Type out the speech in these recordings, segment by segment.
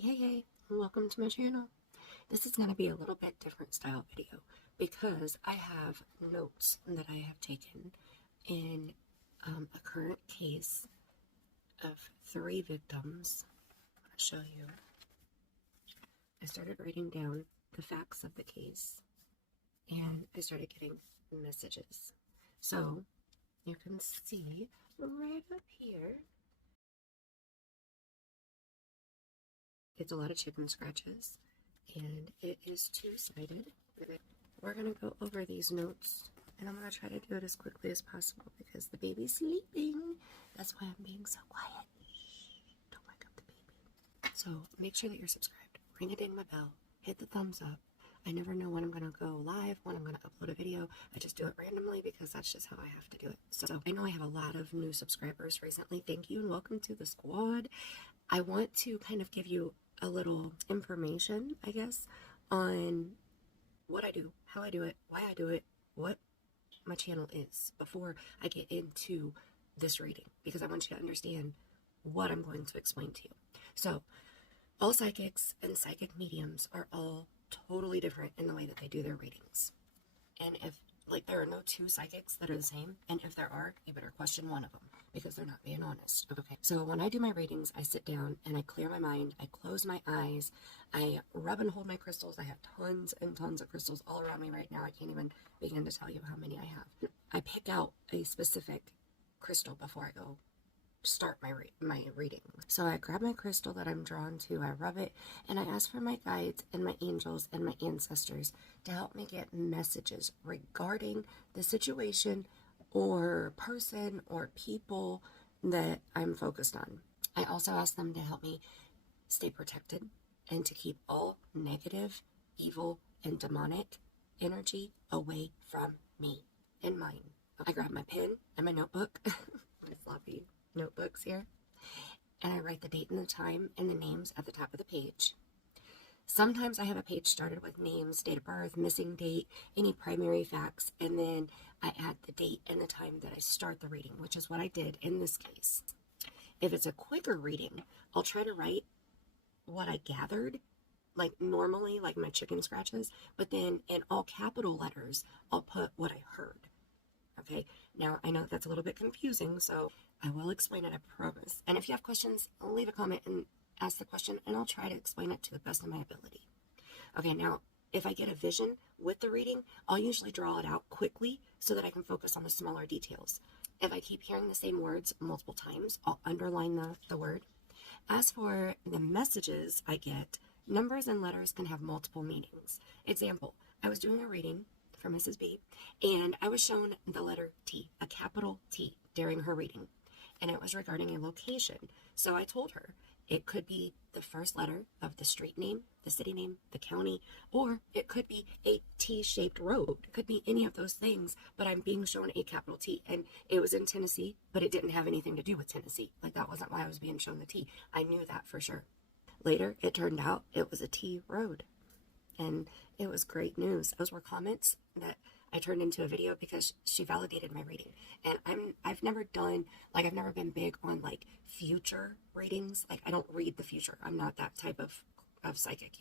Hey, welcome to my channel. This is going to be a little bit different style video because I have notes that I have taken in a current case of 3 victims. I'll show you. I started writing down the facts of the case and I started getting messages. So you can see right up here, it's a lot of chicken scratches, and it is two-sided. We're going to go over these notes, and I'm going to try to do it as quickly as possible because the baby's sleeping. That's why I'm being so quiet. Shh, don't wake up the baby. So make sure that you're subscribed. Ring a ding my bell. Hit the thumbs up. I never know when I'm going to go live, when I'm going to upload a video. I just do it randomly because that's just how I have to do it. So I know I have a lot of new subscribers recently. Thank you and welcome to the squad. I want to kind of give you a little information, I guess, on what I do, how I do it, why I do it, what my channel is before I get into this reading, because I want you to understand what I'm going to explain to you. So, all psychics and psychic mediums are all totally different in the way that they do their readings. And if, there are no 2 psychics that are the same, and if there are, you better question one of them, because they're not being honest. Okay, so when I do my readings, I sit down and I clear my mind, I close my eyes, I rub and hold my crystals. I have tons and tons of crystals all around me right now. I can't even begin to tell you how many I have. I pick out a specific crystal before I go start my reading. So I grab my crystal that I'm drawn to, I rub it, and I ask for my guides and my angels and my ancestors to help me get messages regarding the situation or person or people that I'm focused on. I also ask them to help me stay protected and to keep all negative, evil, and demonic energy away from me and mine. I grab my pen and my notebook, my sloppy notebooks here, and I write the date and the time and the names at the top of the page. Sometimes I have a page started with names, date of birth, missing date, any primary facts, and then I add the date and the time that I start the reading, which is what I did in this case. If it's a quicker reading, I'll try to write what I gathered, like normally, like my chicken scratches, but then in all capital letters, I'll put what I heard. Okay, now I know that's a little bit confusing, so I will explain it, I promise. And if you have questions, I'll leave a comment and ask the question, and I'll try to explain it to the best of my ability. Okay, now, if I get a vision with the reading, I'll usually draw it out quickly so that I can focus on the smaller details. If I keep hearing the same words multiple times, I'll underline the word. As for the messages I get, numbers and letters can have multiple meanings. Example, I was doing a reading for Mrs. B, and I was shown the letter T, a capital T, during her reading, and it was regarding a location. So I told her it could be the first letter of the street name, the city name, the county, or it could be a T-shaped road. It could be any of those things, but I'm being shown a capital T, and it was in Tennessee, but it didn't have anything to do with Tennessee. Like, that wasn't why I was being shown the T. I knew that for sure. Later, it turned out it was a T road, and it was great news. Those were comments that I turned into a video because she validated my reading. And I've never been big on future readings. I don't read the future. I'm not that type of psychic,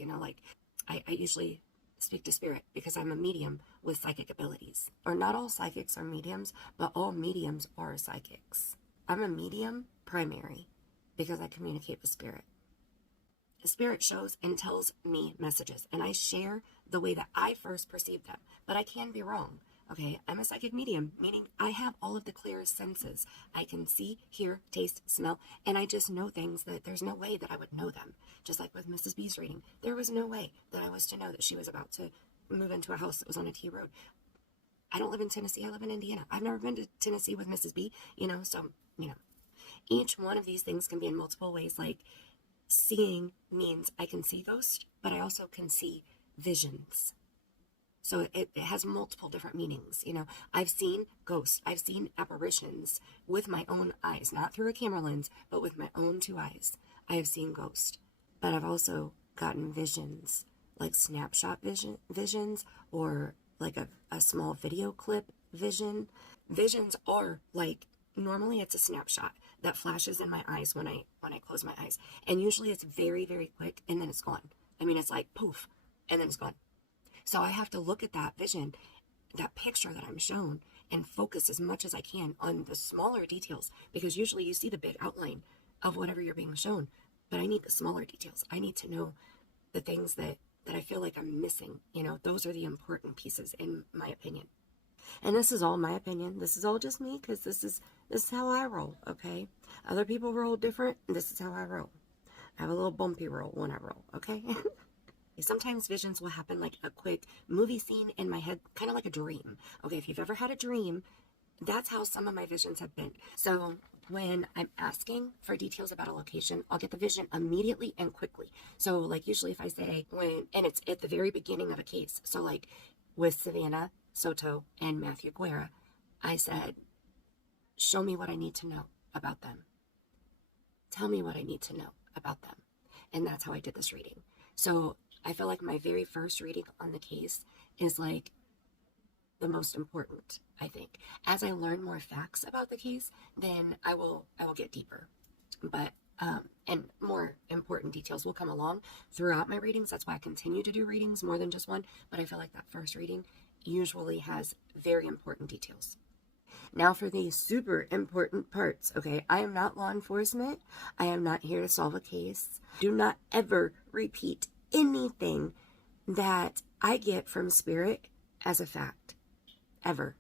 I usually speak to spirit because I'm a medium with psychic abilities. Or not all psychics are mediums, but all mediums are psychics. I'm a medium primary because I communicate with spirit. The spirit shows and tells me messages, and I share the way that I first perceive them, but I can be wrong. Okay, I'm a psychic medium, meaning I have all of the clearest senses. I can see, hear, taste, smell, and I just know things that there's no way that I would know them. Just like with Mrs. B's reading, there was no way that I was to know that she was about to move into a house that was on a T road. I don't live in Tennessee, I live in Indiana. I've never been to Tennessee with Mrs. B, so each one of these things can be in multiple ways. Seeing means I can see ghosts, but I also can see visions. So it has multiple different meanings. I've seen ghosts, I've seen apparitions with my own eyes, not through a camera lens, but with my own 2 eyes. I have seen ghosts, but I've also gotten visions, like snapshot visions, or like a small video clip vision. Visions are normally it's a snapshot. that flashes in my eyes when I close my eyes. And usually it's very, very quick and then it's gone. I mean, it's like poof, and then it's gone. So I have to look at that vision, that picture that I'm shown, and focus as much as I can on the smaller details, because usually you see the big outline of whatever you're being shown, but I need the smaller details. I need to know the things that I feel like I'm missing. You know, those are the important pieces in my opinion. And this is all my opinion. This is all just me, because this is how I roll, okay? Other people roll different, and this is how I roll. I have a little bumpy roll when I roll, okay? Sometimes visions will happen like a quick movie scene in my head, kind of like a dream. Okay, if you've ever had a dream, that's how some of my visions have been. So when I'm asking for details about a location, I'll get the vision immediately and quickly. So like usually if I say and it's at the very beginning of a case. So like with Savanah, Soto, and Matthew Guerra, I said, show me what I need to know about them. Tell me what I need to know about them. And that's how I did this reading. So I feel like my very first reading on the case is like the most important, I think. As I learn more facts about the case, then I will get deeper. But and more important details will come along throughout my readings. That's why I continue to do readings more than just one. But I feel like that first reading usually has very important details. Now for the super important parts, okay? I am not law enforcement. I am not here to solve a case. Do not ever repeat anything that I get from spirit as a fact, ever,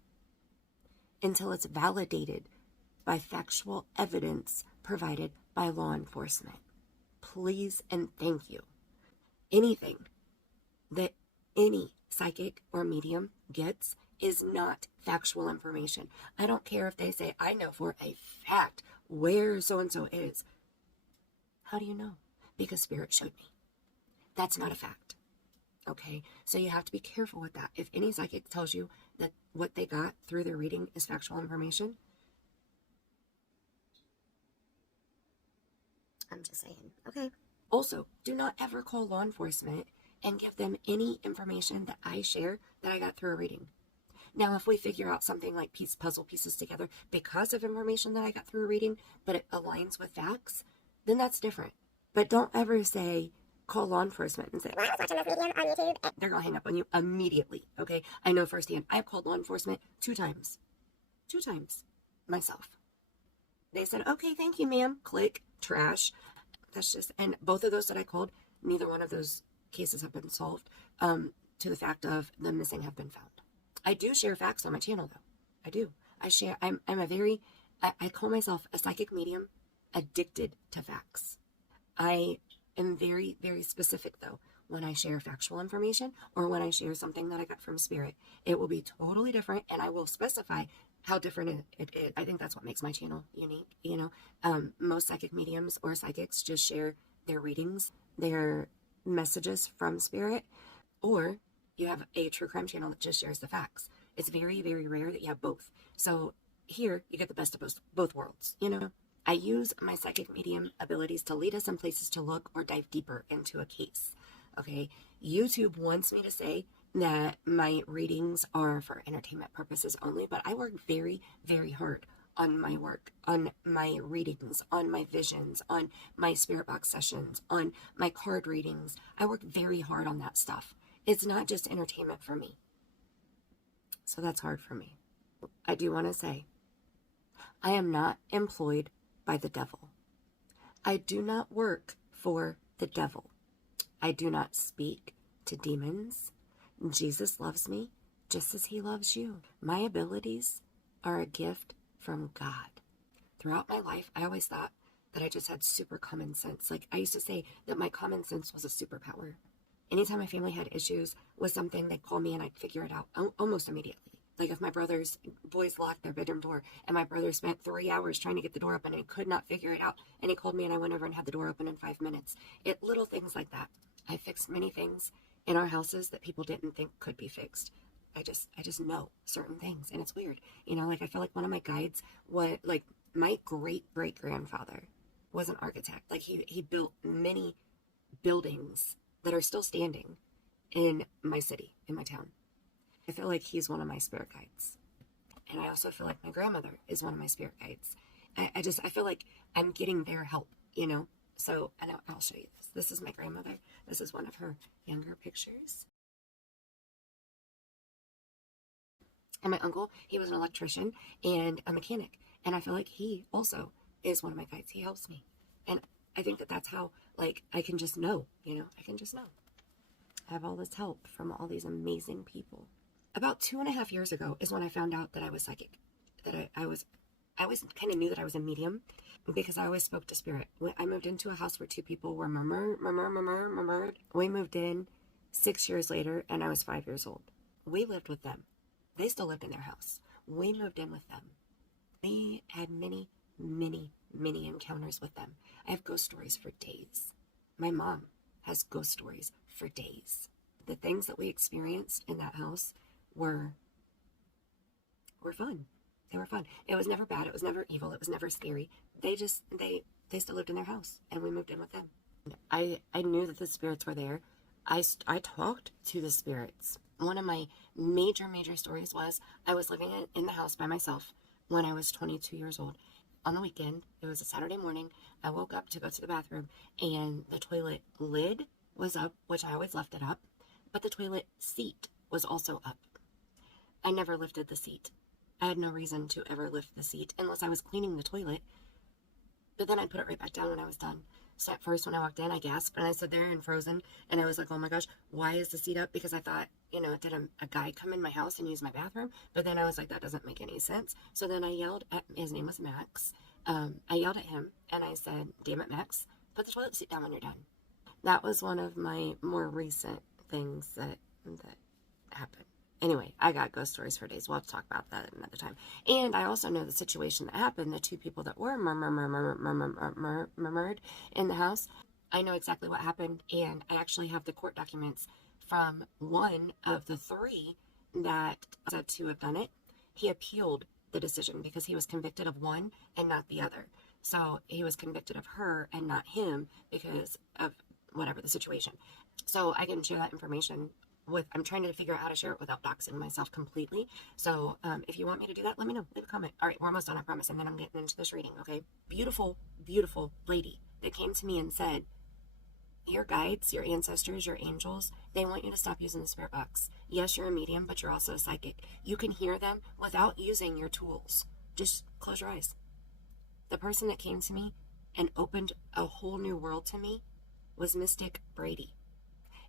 until it's validated by factual evidence provided by law enforcement. Please and thank you. Anything that any psychic or medium gets is not factual information. I don't care if they say, I know for a fact where so-and-so is. How do you know? Because spirit showed me. That's not a fact. Okay? So you have to be careful with that. If any psychic tells you that what they got through their reading is factual information, I'm just saying. Okay? Also, do not ever call law enforcement and give them any information that I share that I got through a reading. Now, if we figure out something like puzzle pieces together because of information that I got through a reading, but it aligns with facts, then that's different. But don't ever say, call law enforcement and say, well, I was watching this medium on YouTube. They're going to hang up on you immediately, okay? I know firsthand. I've called law enforcement 2 times. 2 times. Myself. They said, okay, thank you, ma'am. Click. Trash. That's just, and both of those that I called, neither one of those cases have been solved to the fact of the missing have been found. I do share facts on my channel, though. I do. I'm a very, I call myself a psychic medium addicted to facts. I am very, very specific, though, when I share factual information or when I share something that I got from spirit. It will be totally different, and I will specify how different it is. I think that's what makes my channel unique, you know. Most psychic mediums or psychics just share their readings, their messages from spirit, or you have a true crime channel that just shares the facts. It's very, very rare that you have both. So here, you get the best of both worlds, you know. I use my psychic medium abilities to lead us in places to look or dive deeper into a case, okay? YouTube wants me to say that my readings are for entertainment purposes only, but I work very, very hard on my work, on my readings, on my visions, on my spirit box sessions, on my card readings. I work very hard on that stuff. It's not just entertainment for me. So that's hard for me. I do want to say, I am not employed by the devil. I do not work for the devil. I do not speak to demons. Jesus loves me just as he loves you. My abilities are a gift from God. Throughout my life, I always thought that I just had super common sense. Like, I used to say that my common sense was a superpower. Anytime my family had issues with something, they'd call me and I'd figure it out almost immediately. Like if my brother's boys locked their bedroom door and my brother spent 3 hours trying to get the door open and could not figure it out, and he called me and I went over and had the door open in 5 minutes. Little things like that. I fixed many things in our houses that people didn't think could be fixed. I just know certain things, and it's weird. You know, like I feel like one of my guides, my great-great-grandfather was an architect. Like he built many buildings that are still standing in my city, in my town. I feel like he's one of my spirit guides. And I also feel like my grandmother is one of my spirit guides. I feel like I'm getting their help, you know? So, and I'll show you this. This is my grandmother. This is one of her younger pictures. And my uncle, he was an electrician and a mechanic. And I feel like he also is one of my guides. He helps me. And I think that that's how, like, I can just know, you know? I can just know. I have all this help from all these amazing people. About 2.5 years ago is when I found out that I was psychic. That I always kind of knew that I was a medium because I always spoke to spirit. When I moved into a house where 2 people were murmured. We moved in 6 years later and I was 5 years old. We lived with them. They still lived in their house. We moved in with them. We had many, many, many encounters with them. I have ghost stories for days. My mom has ghost stories for days. The things that we experienced in that house were fun. They were fun. It was never bad. It was never evil. It was never scary. They still lived in their house and we moved in with them. I knew that the spirits were there. I talked to the spirits. One of my major stories was I was living in the house by myself when I was 22 years old. On the weekend, it was a Saturday morning, I woke up to go to the bathroom and the toilet lid was up, which I always left it up, but the toilet seat was also up. I never lifted the seat. I had no reason to ever lift the seat unless I was cleaning the toilet, but then I'd put it right back down when I was done. So at first when I walked in, I gasped and I stood there and frozen and I was like, oh my gosh, why is the seat up? Because I thought, you know, did a guy come in my house and use my bathroom? But then I was like, that doesn't make any sense. So then I yelled at, his name was Max. I yelled at him and I said, damn it, Max, put the toilet seat down when you're done. That was one of my more recent things that happened. Anyway, I got ghost stories for days. We'll have to talk about that another time. And I also know the situation that happened, the 2 people that were murmured in the house. I know exactly what happened, and I actually have the court documents from one of the 3 that said to have done it. He appealed the decision because he was convicted of one and not the other. So he was convicted of her and not him because of whatever the situation. So I can share that information I'm trying to figure out how to share it without doxing myself completely. So if you want me to do that, let me know. Leave a comment. All right, we're almost done, I promise. And then I'm getting into this reading, okay? Beautiful, beautiful lady that came to me and said, your guides, your ancestors, your angels, they want you to stop using the spirit box. Yes, you're a medium, but you're also a psychic. You can hear them without using your tools. Just close your eyes. The person that came to me and opened a whole new world to me was Mystic Brady.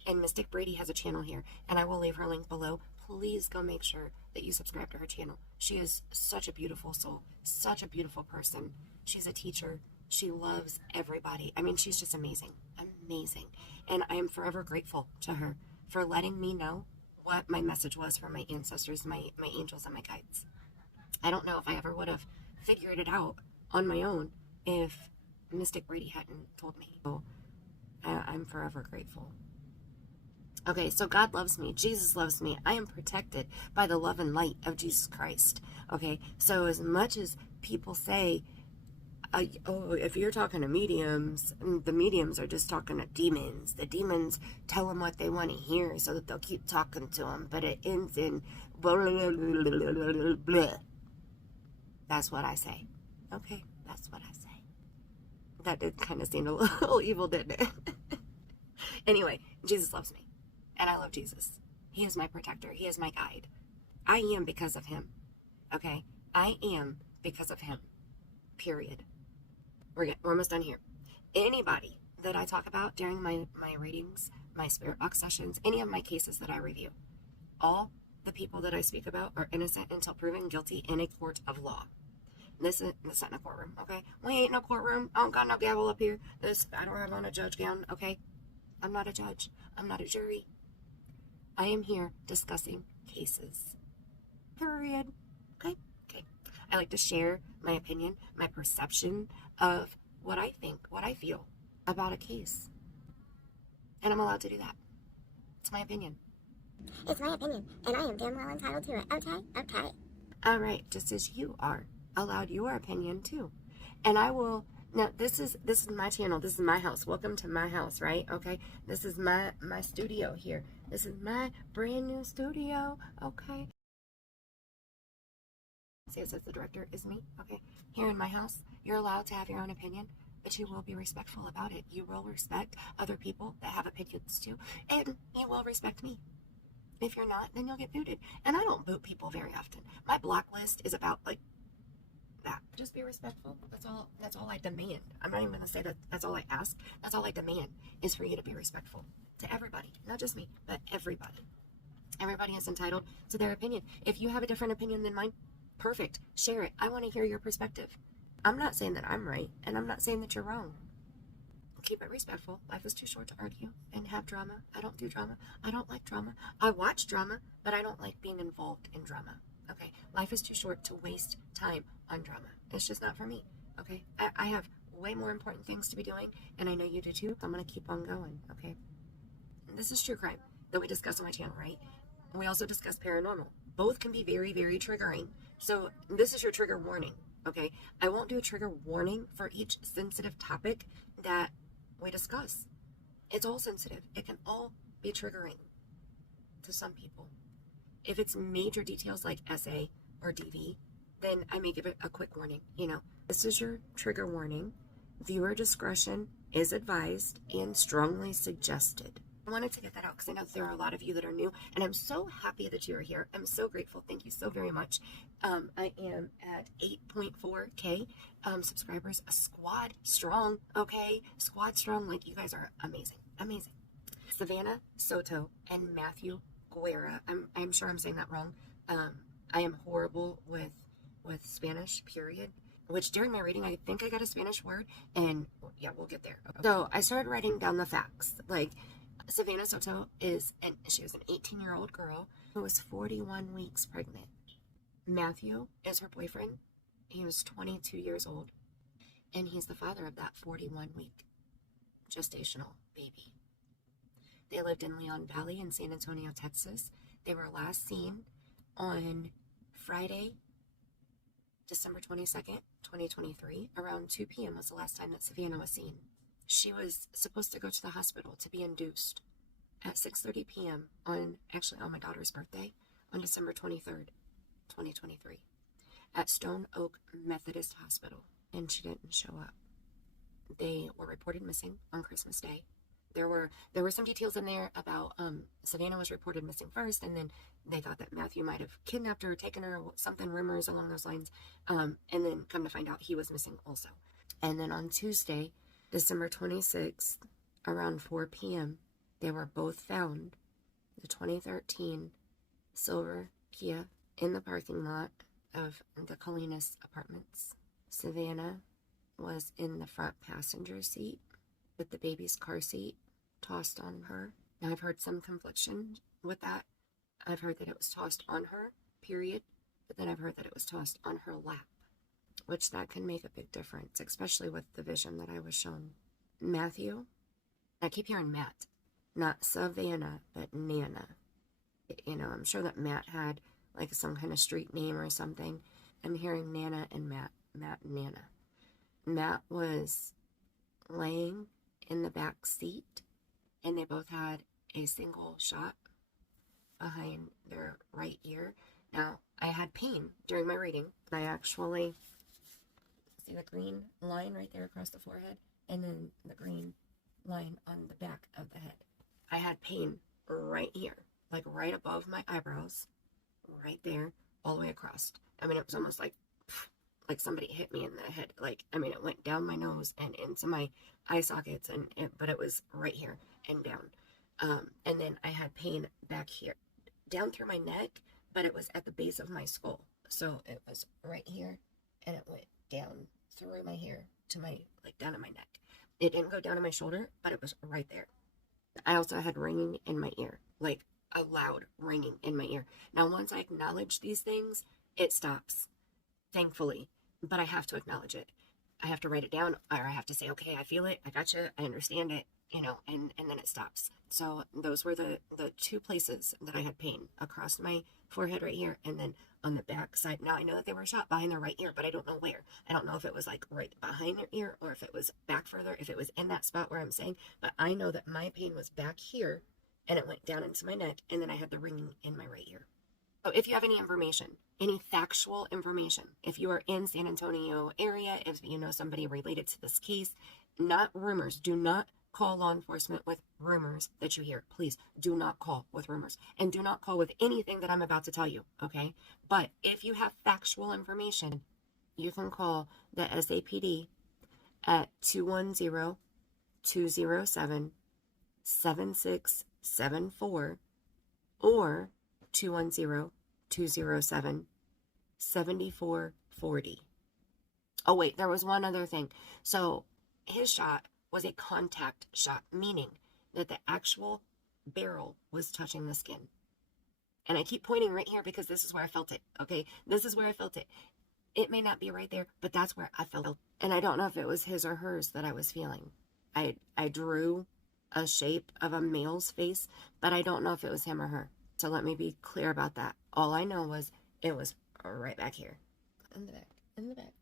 And Mystic Brady has a channel here, and I will leave her link below. Please go make sure that you subscribe to her channel. She is such a beautiful soul, such a beautiful person. She's a teacher. She loves everybody. I mean, she's just amazing, amazing. And I am forever grateful to her for letting me know what my message was for my ancestors, my angels, and my guides. I don't know if I ever would have figured it out on my own if Mystic Brady hadn't told me. So I'm forever grateful. Okay, so God loves me. Jesus loves me. I am protected by the love and light of Jesus Christ. Okay, so as much as people say, oh, if you're talking to mediums, the mediums are just talking to demons. The demons tell them what they want to hear so that they'll keep talking to them, but it ends in blah, blah, blah, blah, blah, blah, blah. That's what I say. Okay, that's what I say. That did kind of seem a little evil, didn't it? Anyway, Jesus loves me. And I love Jesus. He is my protector. He is my guide. I am because of him. Okay? I am because of him. Period. We're almost done here. Anybody that I talk about during my readings, my spirit box sessions, any of my cases that I review, all the people that I speak about are innocent until proven guilty in a court of law. This isn't a courtroom, okay? We ain't no courtroom. I don't got no gavel up here. I don't have on a judge gown, okay? I'm not a judge. I'm not a jury. I am here discussing cases. Period. Okay? Okay. I like to share my opinion, my perception of what I think, what I feel about a case. And I'm allowed to do that. It's my opinion. It's my opinion, and I am damn well entitled to it. Okay? Okay. All right, just as you are allowed your opinion too. And I will. Now, this is my channel. This is my house. Welcome to my house, right? Okay? This is my studio here. This is my brand new studio, okay? See, it says the director is me. Okay. Here in my house, you're allowed to have your own opinion, but you will be respectful about it. You will respect other people that have opinions too, and you will respect me. If you're not, then you'll get booted. And I don't boot people very often. My block list is about like that. Just be respectful. That's all I demand. I'm not even gonna say that that's all I ask. That's all I demand is for you to be respectful to everybody. Not just me, but everybody. Everybody is entitled to their opinion. If you have a different opinion than mine, perfect. Share it. I want to hear your perspective. I'm not saying that I'm right, and I'm not saying that you're wrong. Keep it respectful. Life is too short to argue and have drama. I don't do drama. I don't like drama. I watch drama, but I don't like being involved in drama. Okay? Life is too short to waste time on drama. It's just not for me. Okay? I have way more important things to be doing, and I know you do too. I'm going to keep on going. Okay? And this is true crime that we discuss on my channel, right? And we also discuss paranormal. Both can be very, very triggering. So this is your trigger warning. Okay? I won't do a trigger warning for each sensitive topic that we discuss. It's all sensitive. It can all be triggering to some people. If it's major details like SA or DV, then I may give it a quick warning. This is your trigger warning. Viewer discretion is advised and strongly suggested. I wanted to get that out because I know there are a lot of you that are new, and I'm so happy that you are here. I'm so grateful. Thank you so very much. I am at 8.4K subscribers, a squad strong, okay? Squad strong, like you guys are amazing, amazing. Savanah, Soto, and Matthew Guerra. I'm sure I'm saying that wrong. I am horrible with Spanish, period. Which during my reading, I think I got a Spanish word, and yeah, we'll get there. Okay. So I started writing down the facts, like. Savanah Soto she was an 18-year-old girl who was 41 weeks pregnant. Matthew is her boyfriend. He was 22 years old, and he's the father of that 41-week gestational baby. They lived in Leon Valley in San Antonio, Texas. They were last seen on Friday, December 22nd, 2023. Around 2 p.m. was the last time that Savanah was seen. She was supposed to go to the hospital to be induced at 6:30 p.m. on my daughter's birthday on December 23rd, 2023 at Stone Oak Methodist Hospital, and she didn't show up. They were reported missing on Christmas Day. There were some details in there about Savanah was reported missing first, and then they thought that Matthew might have kidnapped her, taken her, something, rumors along those lines, and then come to find out he was missing also. And then on Tuesday, December 26th, around 4 p.m., they were both found, the 2013 silver Kia, in the parking lot of the Colinas Apartments. Savanah was in the front passenger seat with the baby's car seat tossed on her. Now, I've heard some confliction with that. I've heard that it was tossed on her, period, but then I've heard that it was tossed on her lap, which that can make a big difference, especially with the vision that I was shown. Matthew, I keep hearing Matt, not Savanah, but Nana. I'm sure that Matt had like some kind of street name or something. I'm hearing Nana and Matt and Nana. Matt was laying in the back seat, and they both had a single shot behind their right ear. Now, I had pain during my reading. I actually see the green line right there across the forehead, and then the green line on the back of the head. I had pain right here, like right above my eyebrows, right there, all the way across. I mean, it was almost like somebody hit me in the head. It went down my nose and into my eye sockets, but it was right here and down. And then I had pain back here, down through my neck, but it was at the base of my skull. So it was right here, and it went down through my hair to down to my neck. It didn't go down to my shoulder, but it was right there. I also had ringing in my ear, like a loud ringing in my ear. Now, once I acknowledge these things, it stops, thankfully, but I have to acknowledge it. I have to write it down, or I have to say, okay, I feel it, I gotcha, I understand it, and then it stops. So those were the two places that I had pain, across my forehead right here, and then on the back side. Now, I know that they were shot behind their right ear, but I don't know where. I don't know if it was like right behind their ear, or if it was back further, if it was in that spot where I'm saying, but I know that my pain was back here, and it went down into my neck, and then I had the ringing in my right ear. So if you have any information, any factual information, if you are in San Antonio area, if you know somebody related to this case, not rumors, do not call law enforcement with rumors that you hear. Please do not call with rumors, and do not call with anything that I'm about to tell you, okay? But if you have factual information, you can call the SAPD at 210-207-7674 or 210-207-7440. Oh, wait, there was one other thing. So his shot was a contact shot, meaning that the actual barrel was touching the skin. And I keep pointing right here because this is where I felt it, okay? This is where I felt it. It may not be right there, but that's where I felt it. And I don't know if it was his or hers that I was feeling. I drew a shape of a male's face, but I don't know if it was him or her. So let me be clear about that. All I know was it was right back here. In the back. In the back.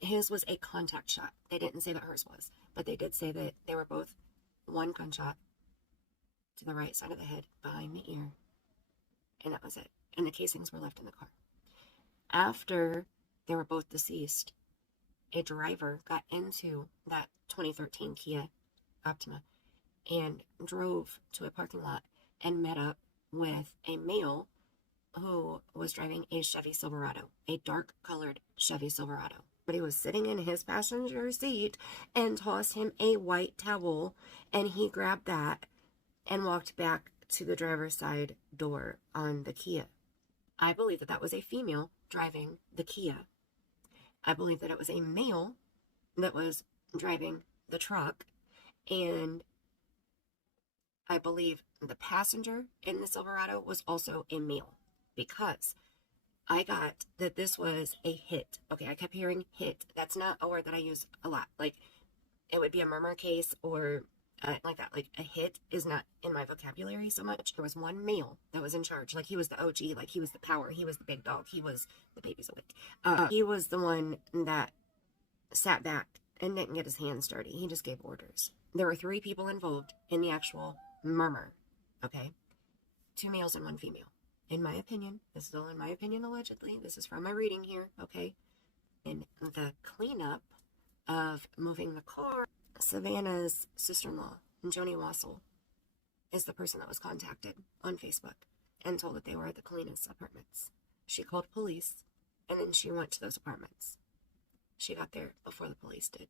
His was a contact shot. They didn't say that hers was, but they did say that they were both one gunshot to the right side of the head, behind the ear, and that was it. And the casings were left in the car. After they were both deceased, a driver got into that 2013 Kia Optima and drove to a parking lot and met up with a male who was driving a Chevy Silverado, a dark-colored Chevy Silverado. But he was sitting in his passenger seat and tossed him a white towel, and he grabbed that and walked back to the driver's side door on the Kia. I believe that that was a female driving the Kia. I believe that it was a male that was driving the truck, and I believe the passenger in the Silverado was also a male, because I got that this was a hit. Okay, I kept hearing hit. That's not a word that I use a lot. Like, it would be a murmur case or like that. Like, a hit is not in my vocabulary so much. There was one male that was in charge. Like, he was the OG. Like, he was the power. He was the big dog. He was the baby's awake. He was the one that sat back and didn't get his hands dirty. He just gave orders. There were 3 people involved in the actual murmur. Okay, 2 males and 1 female. In my opinion, this is all in my opinion allegedly, this is from my reading here, okay? In the cleanup of moving the car, Savanah's sister-in-law, Joni Wassel, is the person that was contacted on Facebook and told that they were at the cleanest apartments. She called police, and then she went to those apartments. She got there before the police did.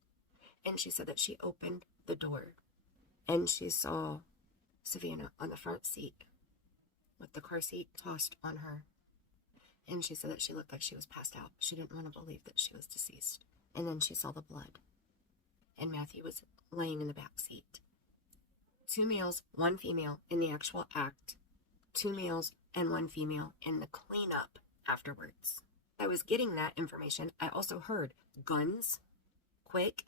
And she said that she opened the door, and she saw Savanah on the front seat, with the car seat tossed on her. And she said that she looked like she was passed out. She didn't want to believe that she was deceased. And then she saw the blood. And Matthew was laying in the back seat. 2 males, 1 female in the actual act. 2 males and 1 female in the cleanup afterwards. I was getting that information. I also heard guns, quick,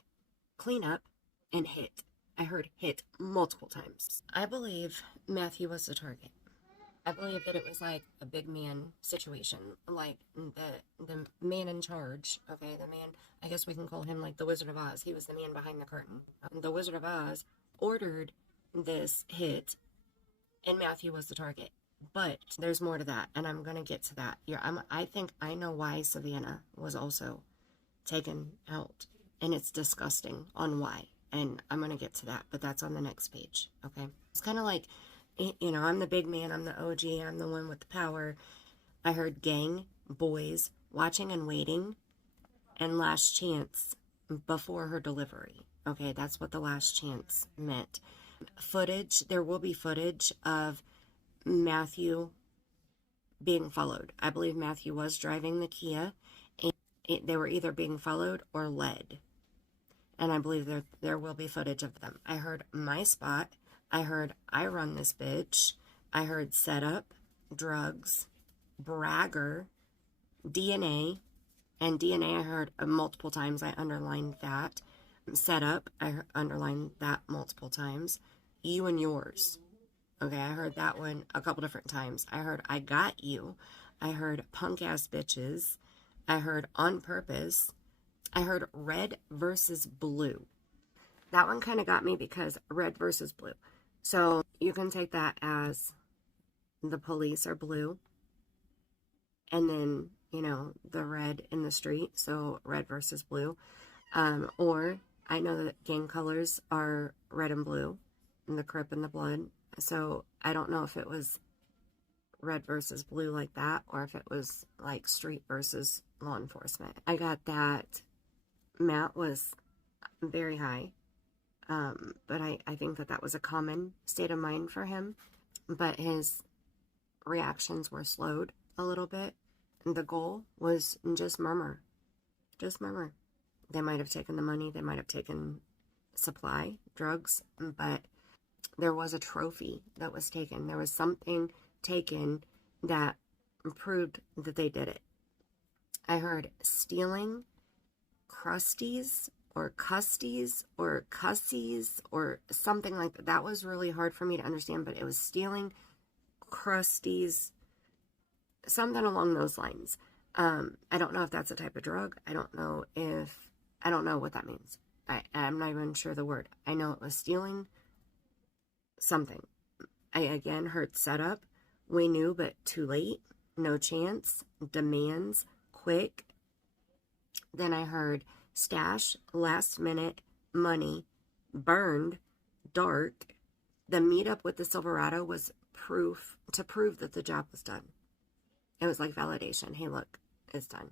cleanup, and hit. I heard hit multiple times. I believe Matthew was the target. I believe that it was like a big man situation, like the man in charge, okay, the man, I guess we can call him like the Wizard of Oz. He was the man behind the curtain. The Wizard of Oz ordered this hit, and Matthew was the target. But there's more to that, and I'm going to get to that. I think I know why Savanah was also taken out, and it's disgusting on why, and I'm going to get to that, but that's on the next page, okay? It's kind of like, you know, I'm the big man, I'm the OG, I'm the one with the power. I heard gang, boys, watching and waiting, and last chance before her delivery. Okay, that's what the last chance meant. Footage, there will be footage of Matthew being followed. I believe Matthew was driving the Kia, and they were either being followed or led. And I believe there will be footage of them. I heard my spot. I heard I run this bitch. I heard setup, drugs, bragger, DNA, and DNA I heard multiple times. I underlined that. Setup, I underlined that multiple times. You and yours. Okay, I heard that one a couple different times. I heard I got you. I heard punk ass bitches. I heard on purpose. I heard red versus blue. That one kind of got me because red versus blue. So you can take that as the police are blue and then, you know, the red in the street, so red versus blue. Or I know that gang colors are red and blue, and the Crip and the Blood. So I don't know if it was red versus blue like that, or if it was like street versus law enforcement. I got that Matt was very high, but I think that that was a common state of mind for him. But his reactions were slowed a little bit. The goal was just murmur. Just murmur. They might have taken the money, they might have taken supply, drugs, but there was a trophy that was taken. There was something taken that proved that they did it. I heard stealing, crusties, or custies, or cussies, or something like that. That was really hard for me to understand, but it was stealing, crusties, something along those lines. I don't know if that's a type of drug. I don't know what that means. I'm not even sure the word. I know it was stealing something. I again heard setup. We knew, but too late. No chance. Demands. Quick. Then I heard stash. Last minute. Money. Burned. Dark. The meetup with the Silverado was proof that the job was done. It was like validation. Hey, look, it's done.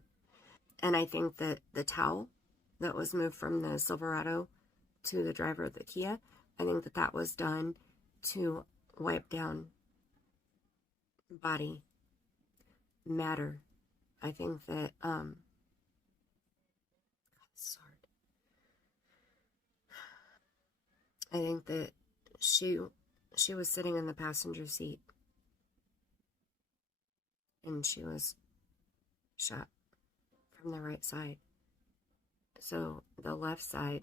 And I think that the towel that was moved from the Silverado to the driver of the Kia, I think that that was done to wipe down body matter. I think that sorry. I think that she was sitting in the passenger seat and she was shot from the right side. So the left side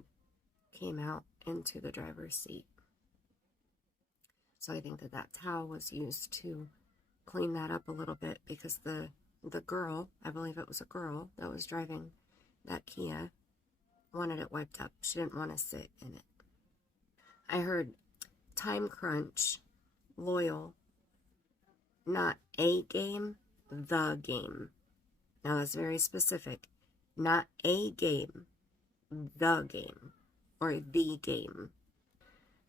came out into the driver's seat. So I think that that towel was used to clean that up a little bit, because the girl, I believe it was a girl that was driving that Kia, wanted it wiped up. She didn't want to sit in it. I heard time crunch, loyal, not a game, the game. Now that's very specific. Not a game, the game, or the game.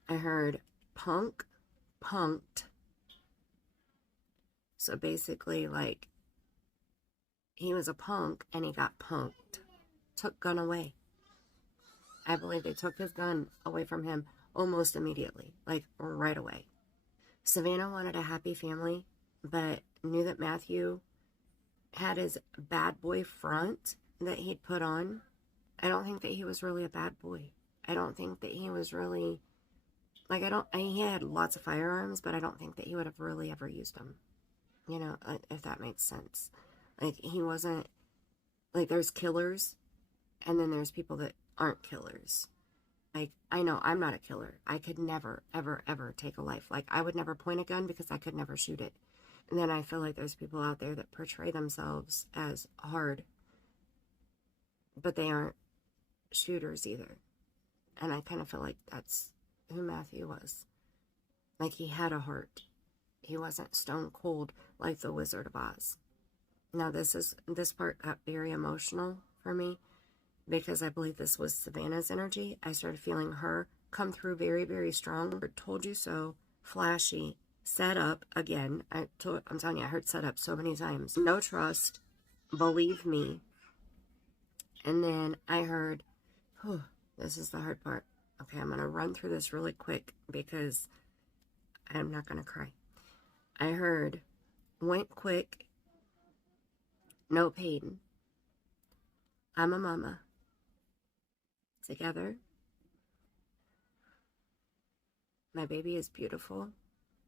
I heard punk, punked. So basically, like, he was a punk and he got punked. Took gun away. I believe they took his gun away from him almost immediately, like right away. Savanah wanted a happy family, but knew that Matthew had his bad boy front that he'd put on. I don't think that he was really a bad boy. I don't think that he was really, like, he had lots of firearms, but I don't think that he would have really ever used them. You know, if that makes sense. Like, he wasn't, like, there's killers, and then there's people that aren't killers. Like, I know I'm not a killer. I could never, ever, ever take a life. Like, I would never point a gun because I could never shoot it. And then I feel like there's people out there that portray themselves as hard, but they aren't shooters either. And I kind of feel like that's who Matthew was. Like, he had a heart. He wasn't stone cold like the Wizard of Oz. Now, this part got very emotional for me, because I believe this was Savanah's energy. I started feeling her come through very, very strong. Told you so, flashy, set up again. I'm telling you, I heard set up so many times. No trust, believe me. And then I heard, this is the hard part. Okay, I'm going to run through this really quick because I'm not going to cry. I heard, went quick, no pain. I'm a mama. Together. My baby is beautiful.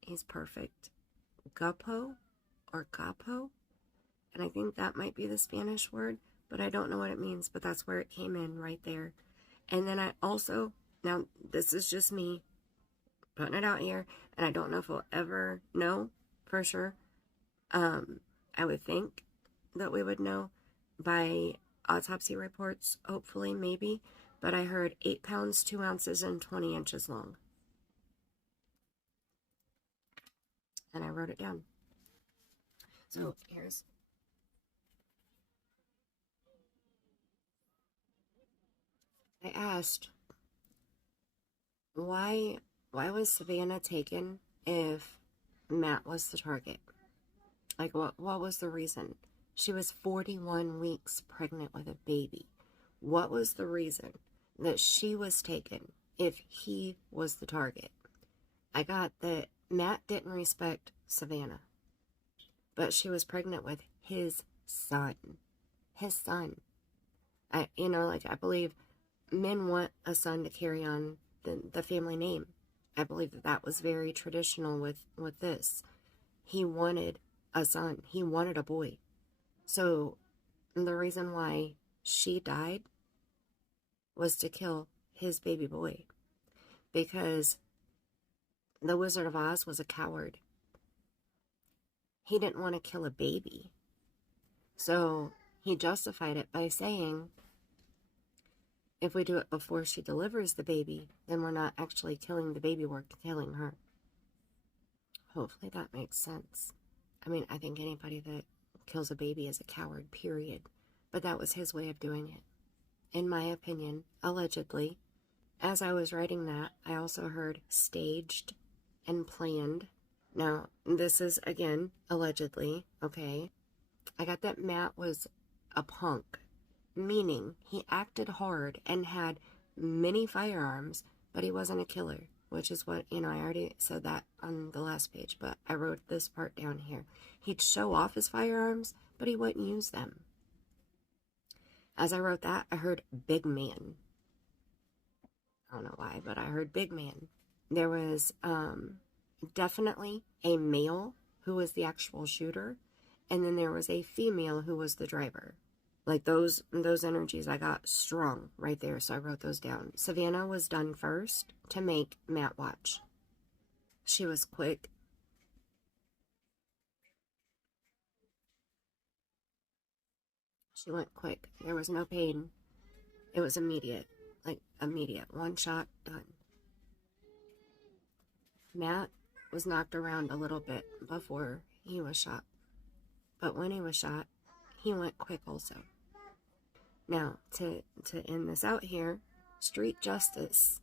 He's perfect. Guapo or capo. And I think that might be the Spanish word, but I don't know what it means, but that's where it came in right there. And then I also, now this is just me putting it out here, and I don't know if we'll ever know for sure. I would think that we would know by autopsy reports, hopefully, maybe. But I heard 8 pounds, 2 ounces, and 20 inches long. And I wrote it down. So here's I asked, why was Savanah taken if Matt was the target? Like, what was the reason? She was 41 weeks pregnant with a baby. What was the reason that she was taken if he was the target? I got that Matt didn't respect Savanah, but she was pregnant with his son. His son. I believe men want a son to carry on the family name. I believe that was very traditional with this. He wanted a son. He wanted a boy. So the reason why she died was to kill his baby boy, because the Wizard of Oz was a coward. He didn't want to kill a baby. So he justified it by saying, if we do it before she delivers the baby, then we're not actually killing the baby, we're killing her. Hopefully that makes sense. I mean, I think anybody that kills a baby is a coward, period. But that was his way of doing it. In my opinion, allegedly. As I was writing that, I also heard staged and planned. Now, this is, again, allegedly, okay? I got that Matt was a punk, meaning he acted hard and had many firearms, but he wasn't a killer, which is what, I already said that on the last page, but I wrote this part down here. He'd show off his firearms, but he wouldn't use them. As I wrote that, I heard big man. I don't know why, but I heard big man. There was definitely a male who was the actual shooter, and then there was a female who was the driver. Like those energies I got strong right there, so I wrote those down. Savanah was done first to make Matt watch. She was quick. She went quick. There was no pain. It was immediate. Like immediate. One shot, done. Matt was knocked around a little bit before he was shot. But when he was shot, he went quick also. Now, to end this out here, street justice.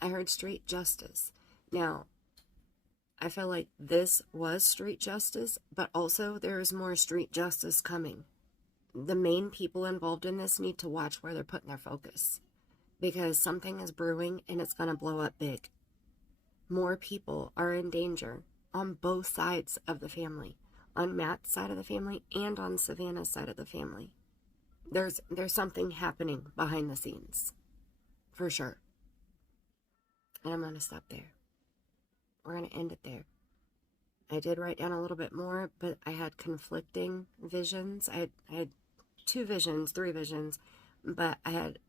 I heard street justice. Now, I feel like this was street justice, but also there is more street justice coming. The main people involved in this need to watch where they're putting their focus, because something is brewing and it's going to blow up big. More people are in danger on both sides of the family, on Matt's side of the family and on Savanah's side of the family. There's something happening behind the scenes, for sure. And I'm going to stop there. We're going to end it there. I did write down a little bit more, but I had conflicting visions. I had 3 visions, but I had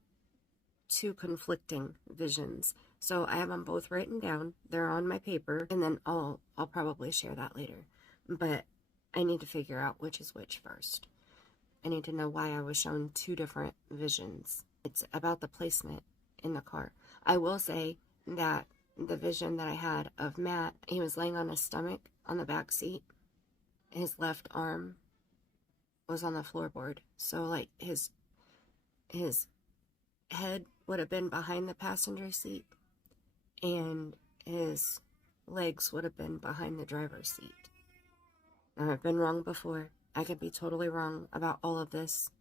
2 conflicting visions. So I have them both written down. They're on my paper, and then I'll probably share that later. But I need to figure out which is which first. I need to know why I was shown 2 different visions. It's about the placement in the car. I will say that the vision that I had of Matt, he was laying on his stomach on the back seat. His left arm was on the floorboard. So like his head would have been behind the passenger seat and his legs would have been behind the driver's seat. Now, I've been wrong before. I could be totally wrong about all of this.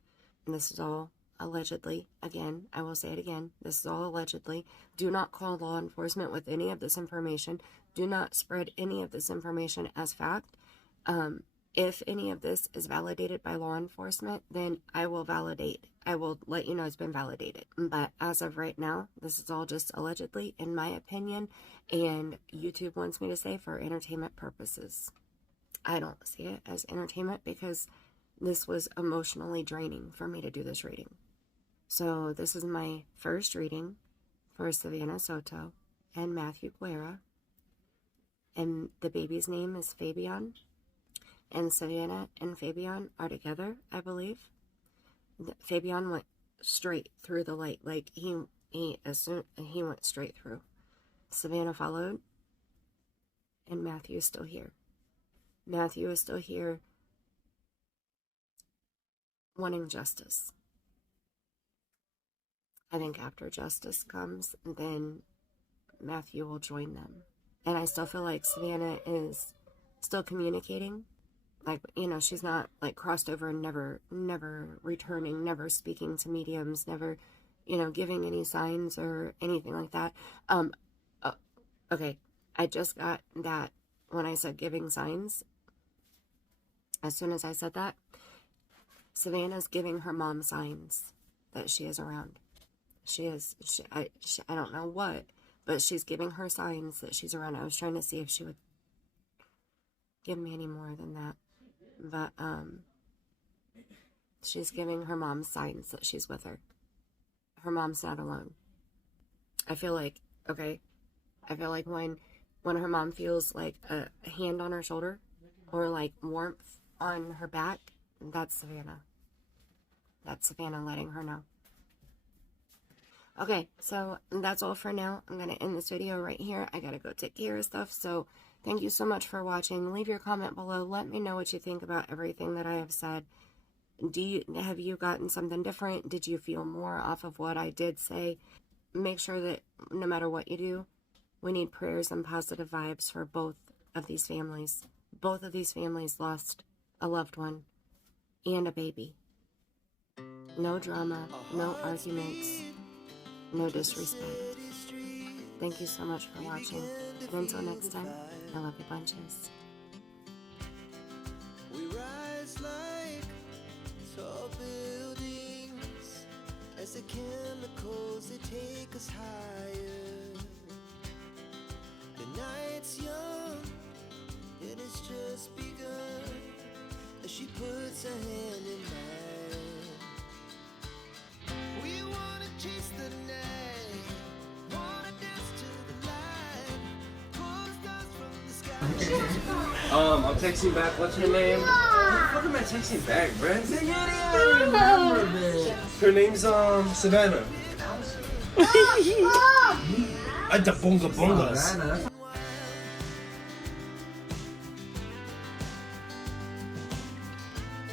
And this is all allegedly. Again, I will say it again. This is all allegedly. Do not call law enforcement with any of this information. Do not spread any of this information as fact. If any of this is validated by law enforcement, then I will let you know it's been validated. But as of right now, this is all just allegedly, in my opinion, and YouTube wants me to say for entertainment purposes. I don't see it as entertainment because this was emotionally draining for me to do this reading. So this is my first reading for Savanah Soto and Matthew Guerra. And the baby's name is Fabian. And Savanah and Fabian are together, I believe. Fabian went straight through the light. Like he went straight through. Savanah followed. And Matthew is still here. Matthew is still here wanting justice. I think after justice comes, then Matthew will join them. And I still feel like Savanah is still communicating. Like, you know, she's not like crossed over and never returning, never speaking to mediums, never, you know, giving any signs or anything like that. Okay, I just got that when I said giving signs. As soon as I said that, Savannah's giving her mom signs that she is around. I don't know what, but she's giving her signs that she's around. I was trying to see if she would give me any more than that. But, she's giving her mom signs that she's with her. Her mom's not alone. I feel like, okay, when her mom feels like a hand on her shoulder or like warmth on her back, that's Savanah. That's Savanah letting her know. Okay, so that's all for now. I'm going to end this video right here. I got to go take care of stuff. So thank you so much for watching. Leave your comment below. Let me know what you think about everything that I have said. Have you gotten something different? Did you feel more off of what I did say? Make sure that no matter what you do, we need prayers and positive vibes for both of these families. Both of these families lost a loved one and a baby. No drama, no arguments, no disrespect. Thank you so much for watching. And until next time, I love you bunches. We rise like tall buildings as the chemicals they take us higher. The night's young and it's just begun as she puts her hand in mine. We wanna chase the night, wanna dance to the light, pull stars from the sky. I'm texting back. What's her name? What the fuck am I texting back, bruh? Her name's Savanah. At the bunga bungas.